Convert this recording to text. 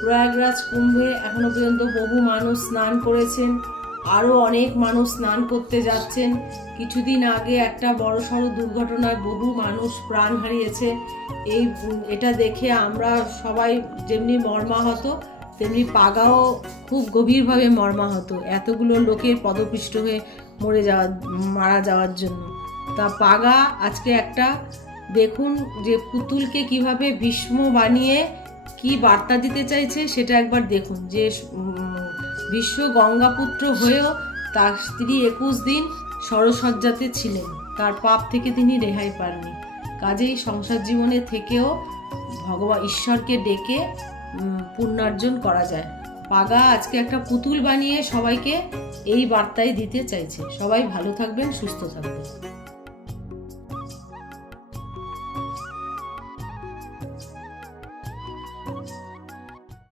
প্রয়াগরাজ কুম্ভে এখনো পর্যন্ত বহু মানুষ স্নান করেছেন, আরো অনেক মানুষ স্নান করতে যাচ্ছেন। কিছুদিন আগে একটা বড়সড় দুর্ঘটনায় বহু মানুষ প্রাণ হারিয়েছে। এটা দেখে আমরা সবাই যেমনি মর্মাহত, তেমনি পাগাও খুব গভীরভাবে মর্মাহত, এতগুলো লোকের পদপিষ্ট হয়ে মারা যাওয়ার জন্য। তা পাগা আজকে একটা দেখুন যে পুতুলকে কিভাবে ভীষ্ম বানিয়ে কি বার্তা দিতে চাইছে সেটা একবার দেখুন। যে ভীষ্ম গঙ্গাপুত্র হয়েও তার স্ত্রী 21 দিন সরসজ্জাতে ছিলেন, তার পাপ থেকে তিনি রেহাই পাননি। কাজেই সংসার জীবনে থেকেও ভগবান ঈশ্বরকে ডেকে পুণ্যার্জন করা যায়। পাগা আজকে একটা পুতুল বানিয়ে সবাইকে এই বার্তাই দিতে চাইছে। সবাই ভালো থাকবেন, সুস্থ থাকবেন।